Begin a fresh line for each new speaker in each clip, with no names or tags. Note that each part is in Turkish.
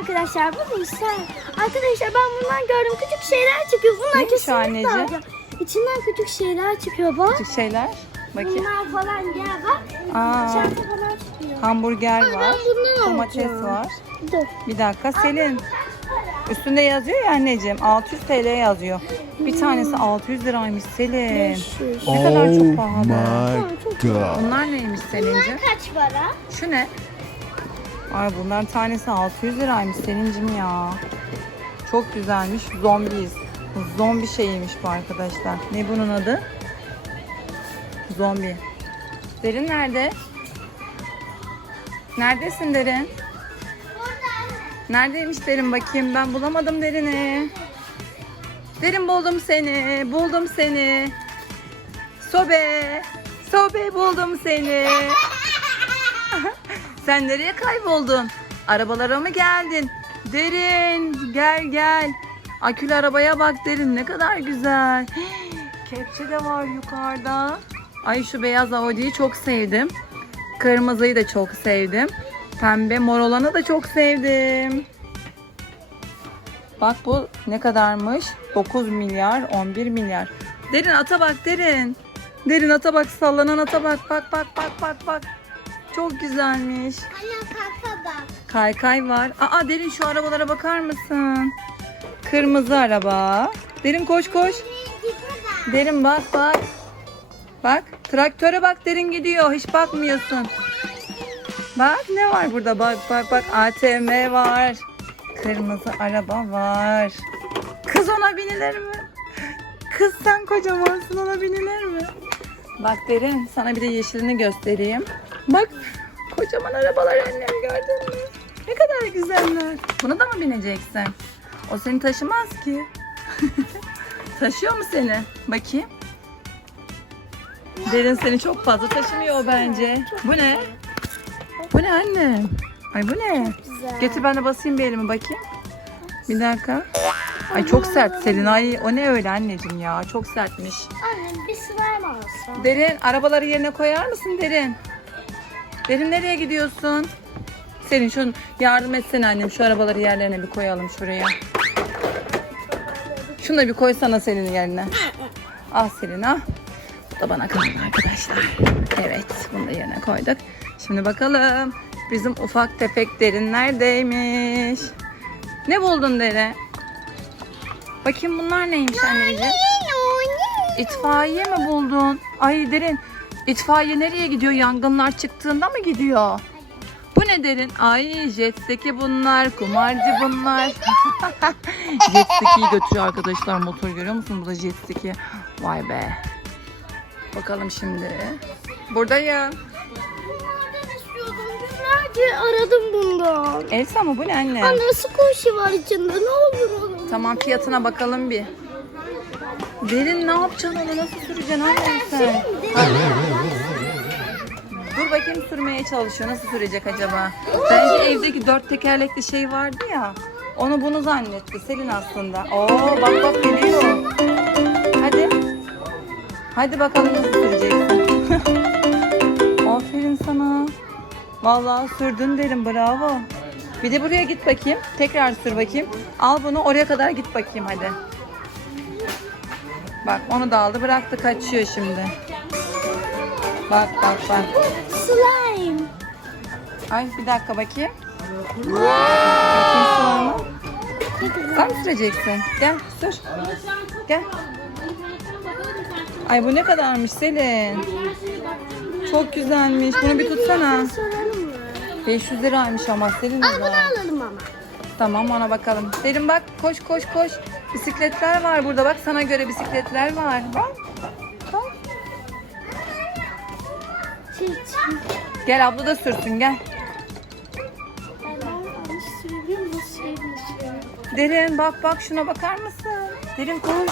arkadaşlar bu işte. Arkadaşlar ben bundan gördüm küçük şeyler çıkıyor. Bunlar
Neymiş
kesinlikle
anneciğim?
alacağım. İçinden küçük şeyler çıkıyor bak.
Küçük şeyler. Bakayım.
Bunlar falan gel bak.
Aa,
Çanta falan çıkıyor.
hamburger
ben
var.
bundan
Domates
alacağım.
var.
Dur.
Bir dakika Selin. Üstünde yazıyor ya anneciğim 600 TL yazıyor. Bir tanesi 600 liraymış Selin.
500.
Ne kadar çok
Oh
pahalı.
my god.
Bunlar neymiş Selin'ciğim?
Kaç para?
Şu ne? Ay bunların tanesi 600 liraymış Selin'cim ya. Çok güzelmiş. Zombiyiz. Zombi şeyiymiş bu arkadaşlar. Ne bunun adı? Zombi. Derin nerede? Neredesin Derin? Neredeymiş Derin bakayım. Ben bulamadım Derin'i. Derin buldum seni. Buldum seni. Sobe. Sobe buldum seni. Sen nereye kayboldun? Arabalara mı geldin? Derin gel gel. Akülü arabaya bak Derin ne kadar güzel. Kepçe de var yukarıda. Ay şu beyaz Audi'yi çok sevdim. Kırmızıyı da çok sevdim. Pembe mor olanı da çok sevdim. Bak bu ne kadarmış? 9 milyar, 11 milyar. Derin ata bak derin. Derin ata bak sallanan ata bak bak bak bak bak bak. Çok güzelmiş.
Anne kafa bak.
Kaykay var. Aa Derin şu arabalara bakar mısın? Kırmızı araba. Derin koş koş. Derin bak bak. Bak traktöre bak Derin gidiyor. Hiç bakmıyorsun. Bak ne var burada bak bak bak ATM var. Kırmızı araba var. Kız ona binilir mi? Kız sen kocamansın ona binilir mi? Bak Derin sana bir de yeşilini göstereyim. Bak kocaman arabalar annem gördün mü? Ne kadar güzeller. Buna da mı bineceksin? O seni taşımaz ki. Taşıyor mu seni? Bakayım. Derin seni çok fazla taşımıyor bence. Bu ne? Bu ne anne? Ay bu ne? Getir ben de basayım bir elime bakayım. Bir dakika. Ay çok sert Selin. Ay o ne öyle anneciğim ya. Çok sertmiş.
Anne bir slime alsam.
Derin arabaları yerine koyar mısın Derin? Derin nereye gidiyorsun? Selin şunu yardım etsene annem şu arabaları yerlerine bir koyalım şuraya. Şunu da bir koysana Selin'in yerine. Al Selin al. Bu da bana kaldı arkadaşlar. Evet bunu da yerine koyduk. Şimdi bakalım bizim ufak tefek derin neredeymiş? Ne buldun Dere? Bakayım bunlar neymiş anneciğim? İtfaiye mi buldun? Ay derin. İtfaiye nereye gidiyor? Yangınlar çıktığında mı gidiyor? Bu ne derin? Ay jet ski bunlar, kumarcı bunlar. jet ski'yi götürüyor arkadaşlar. Motor görüyor musun? Bu da jet ski. Vay be. Bakalım şimdi. Buradayım.
Bunlardan istiyordum. Günlerce aradım bundan.
Elsa mı bu ne anne?
Anne su koşu var içinde. Ne olur oğlum.
Tamam fiyatına bakalım bir. Derin ne yapacaksın onu nasıl süreceksin annem sen? Dur bakayım sürmeye çalışıyor. Nasıl sürecek acaba? Bence evdeki dört tekerlekli şey vardı ya. Onu bunu zannetti Selin aslında. Oo bak bak geliyor. Hadi. Hadi bakalım nasıl süreceksin. Aferin sana. Vallahi sürdün derim bravo. Bir de buraya git bakayım. Tekrar sür bakayım. Al bunu oraya kadar git bakayım hadi. Bak onu da aldı bıraktı kaçıyor şimdi. Bak bak bak.
Slime.
Ay bir dakika bakayım. Bakayım? Sen mi süreceksin? Gel sür. Gel. Ay bu ne kadarmış Selin? Çok güzelmiş. Bunu bir tutsana.
Soralım mı?
500 liraymış ama Selin
Aa bunu
da.
alalım ama.
Tamam ona bakalım. Selin bak koş koş koş. Bisikletler var burada bak sana göre bisikletler var. Bak. Gel abla da sürsün gel. Derin bak bak şuna bakar mısın? Derin koş.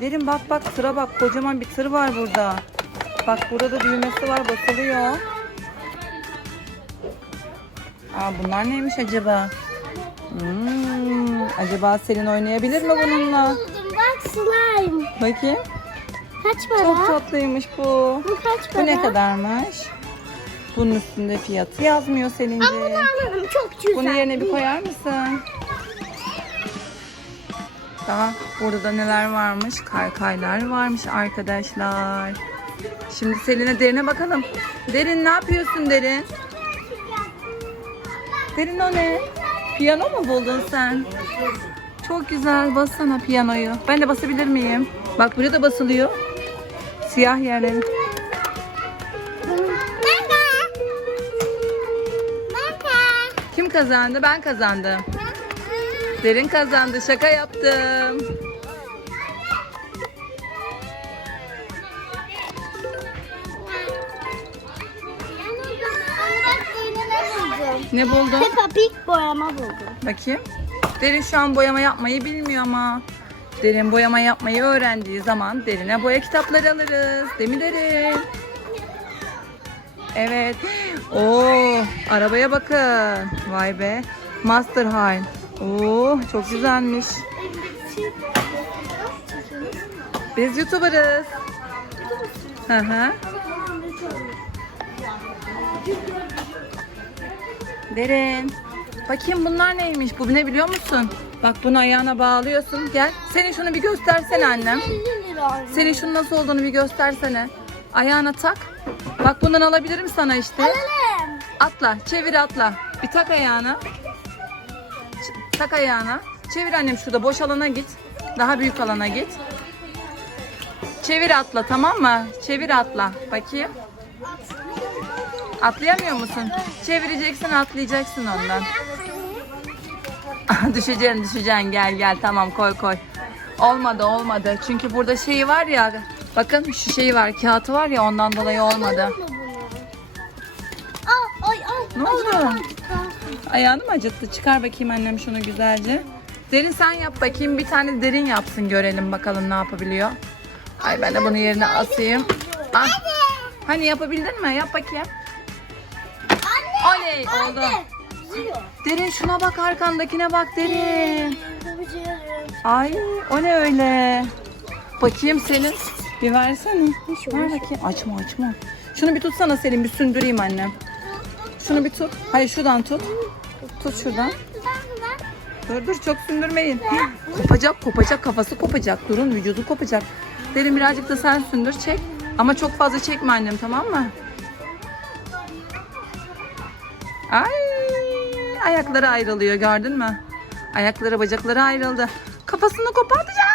Derin bak bak sıra bak kocaman bir tır var burada. Bak burada da düğmesi var basılıyor. Aa bunlar neymiş acaba? Hmm, acaba Selin oynayabilir mi bununla?
Buldum bak slime.
Bakayım.
Kaç para?
Çok tatlıymış bu.
Bu kaç para?
Bu ne kadarmış? Bunun üstünde fiyatı yazmıyor Selin'ciğim.
Ama bunu alalım çok güzel.
Bunu yerine bir koyar mısın? Daha burada da neler varmış? Kaykaylar varmış arkadaşlar. Şimdi Selin'e derine bakalım. Derin ne yapıyorsun Derin? Derin o ne? Piyano mu buldun sen? Çok güzel. Bassana piyanoyu. Ben de basabilir miyim? Bak burada da basılıyor. Siyah yerleri. Kim kazandı? Ben kazandım. Derin kazandı. Şaka yaptım. Ne buldun?
Peppa Pig boyama buldum.
Bakayım. Derin şu an boyama yapmayı bilmiyor ama. Derin boyama yapmayı öğrendiği zaman derine boya kitapları alırız. Değil mi Derin? Evet. Oo, arabaya bakın. Vay be. Master High. Oo, çok güzelmiş. Biz YouTuber'ız. Hı hı. Derin. Bakayım bunlar neymiş? Bu ne biliyor musun? Bak bunu ayağına bağlıyorsun. Gel. Senin şunu bir göstersene annem.
50 lira.
Senin şunun nasıl olduğunu bir göstersene. Ayağına tak. Bak bundan alabilirim sana işte.
Alalım.
Atla. Çevir atla. Bir tak ayağına. Ç- tak ayağına. Çevir annem şurada. Boş alana git. Daha büyük alana git. Çevir atla tamam mı? Çevir atla. Bakayım. Atlayamıyor musun? Çevireceksin atlayacaksın ondan. düşeceksin düşeceksin gel gel tamam koy koy. Olmadı olmadı. Çünkü burada şeyi var ya bakın şu şeyi var kağıtı var ya ondan dolayı olmadı.
Aa, ay ay.
Ne oldu? Ayağını mı acıttı? Çıkar bakayım annem şunu güzelce. Derin sen yap bakayım. Bir tane derin yapsın görelim bakalım ne yapabiliyor. Ay ben de bunu yerine asayım. Ah. Hani yapabildin mi? Yap bakayım. Oley oldu. Derin şuna bak arkandakine bak derin. Ay o ne öyle? Bakayım Selin. Bir versene. Ver bakayım. Açma açma. Şunu bir tutsana Selin bir sündüreyim annem. Şunu bir tut. Hayır şuradan tut. Tut şuradan. Dur dur çok sündürmeyin. Kopacak kopacak kafası kopacak. Durun vücudu kopacak. Derin birazcık da sen sündür çek. Ama çok fazla çekme annem tamam mı? Ay ayakları ayrılıyor gördün mü? Ayakları bacakları ayrıldı. Kafasını kopartacak.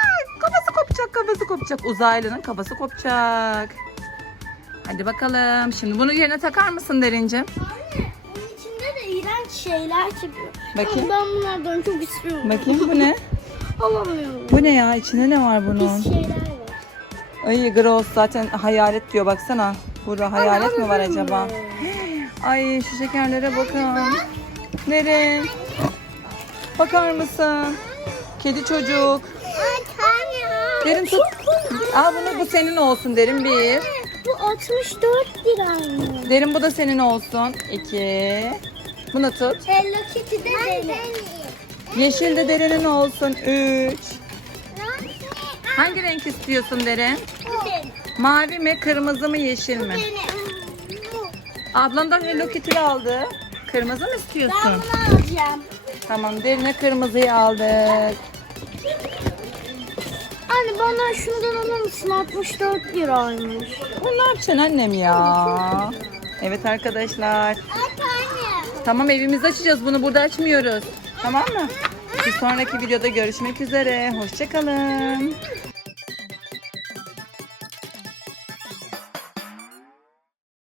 Kafası kopacak kafası kopacak. Uzaylının kafası kopacak. Hadi bakalım. Şimdi bunu yerine takar mısın Derincim?
Bunun içinde de iğrenç şeyler çıkıyor.
Bakayım.
Ben bunlardan çok istiyorum.
Bakayım bu ne?
Alamıyorum.
Bu ne ya? İçinde ne var bunun?
Pis şeyler var.
Ay gross zaten hayalet diyor baksana. Burada hayalet mi var acaba? Ay şu şekerlere bakın. Nere? Bakar mısın? Kedi çocuk. Derin tut. Al bunu bu senin olsun derin bir.
Bu 64 liraymış.
Derin bu da senin olsun. İki. Bunu tut.
Hello Kitty de benim.
Yeşil de derinin olsun. Üç. Hangi renk istiyorsun derin? Mavi mi, kırmızı mı, yeşil mi? Ablan da Hello Kitty aldı. Kırmızı mı istiyorsun?
Ben bunu alacağım.
Tamam derine kırmızıyı aldık.
Anne bana şundan alır mısın? 64 liraymış.
Bu ne yapacaksın annem ya? Evet arkadaşlar.
Anne.
Tamam evimizde açacağız bunu burada açmıyoruz. Tamam mı? Bir sonraki videoda görüşmek üzere. Hoşçakalın.